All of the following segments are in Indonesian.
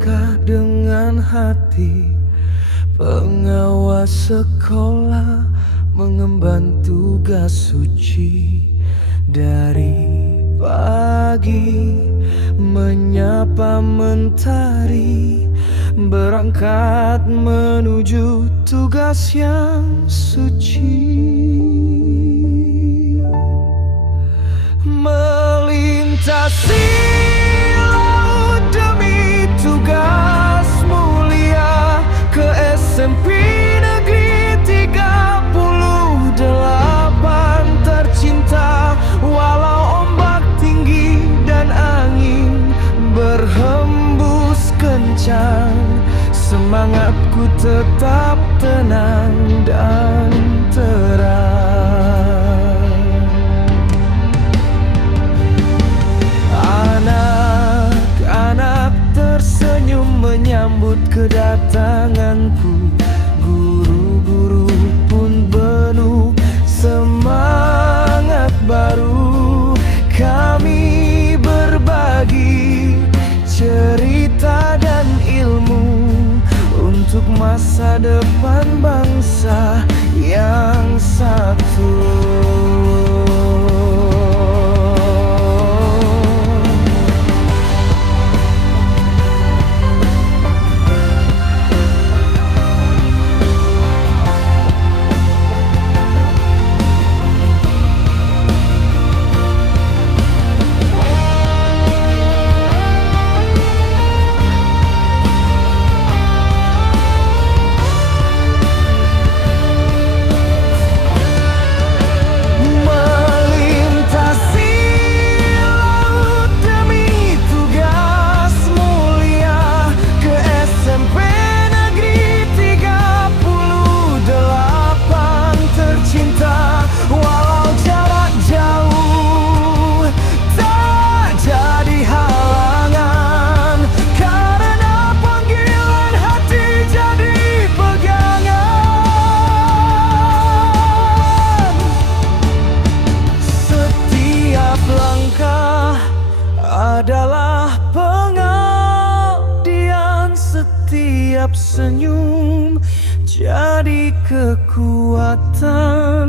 melangkah dengan hati, pengawas sekolah mengemban tugas suci. Dari pagi menyapa mentari, berangkat menuju tugas yang suci. Melintasi laut demi tugas mulia ke SMP Negeri 38 tercinta. Walau ombak tinggi dan angin berhembus kencang, semangatku tetap tenang dan terang. Anak-anak tersenyum menyambut kedatanganku. Guru-guru pun penuh semangat baru. Kami berbagi cerita dan ilmu untuk masa depan bangsa yang satu. Adalah pengabdian, setiap senyum jadi kekuatan.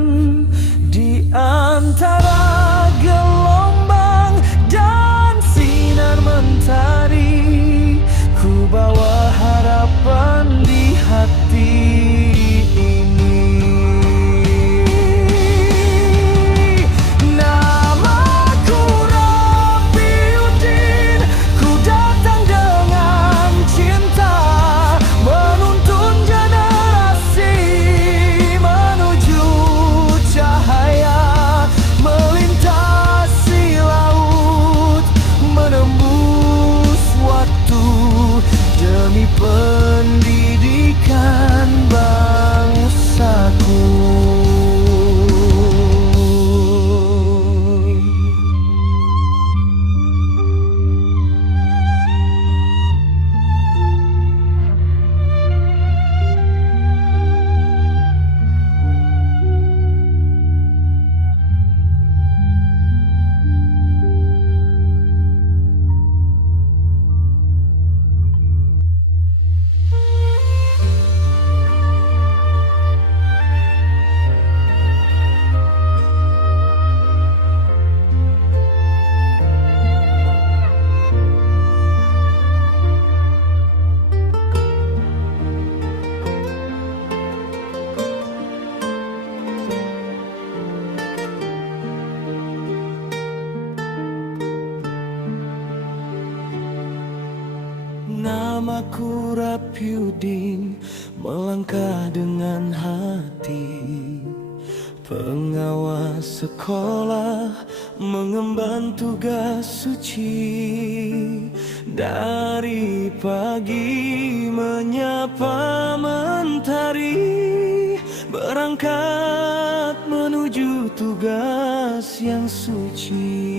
Di antara gelombang dan sinar mentari, ku bawa harapan di hati ini. Pendidikan bangsaku. Namaku Rapiudin, melangkah dengan hati, pengawas sekolah mengemban tugas suci. Dari pagi menyapa mentari, berangkat menuju tugas yang suci.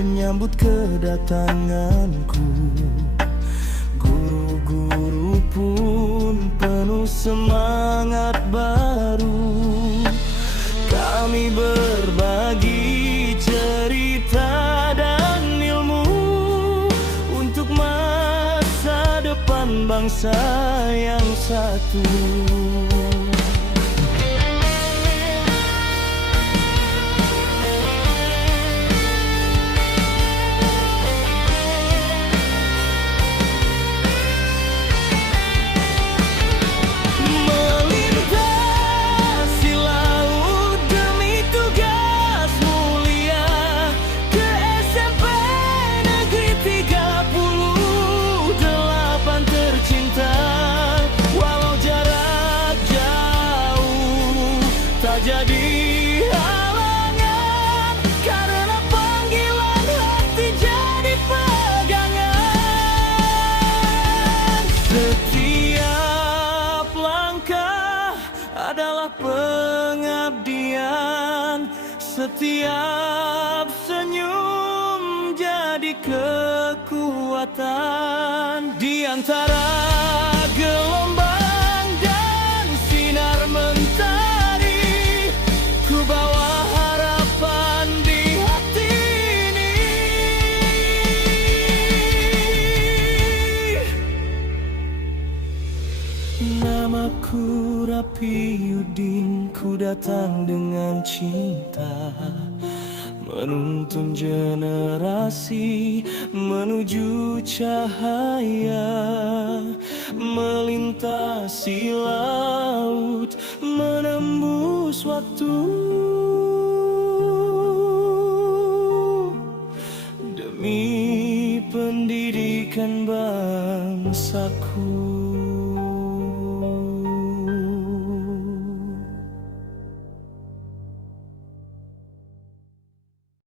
menyambut kedatanganku. Guru-guru pun penuh semangat baru. Kami berbagi cerita dan ilmu untuk masa depan bangsa yang satu. Jadi halangan karena panggilan hati jadi pegangan. Setiap langkah adalah pengabdian, setiap senyum jadi kekuatan. Di antara gelombang dan sinar mentari, ku bawa harapan di hati ini. Namaku Rapi Udin, ku datang dengan cinta, menuntun generasi menuju cahaya, melintasi laut, menembus waktu, demi pendidikan bangsaku.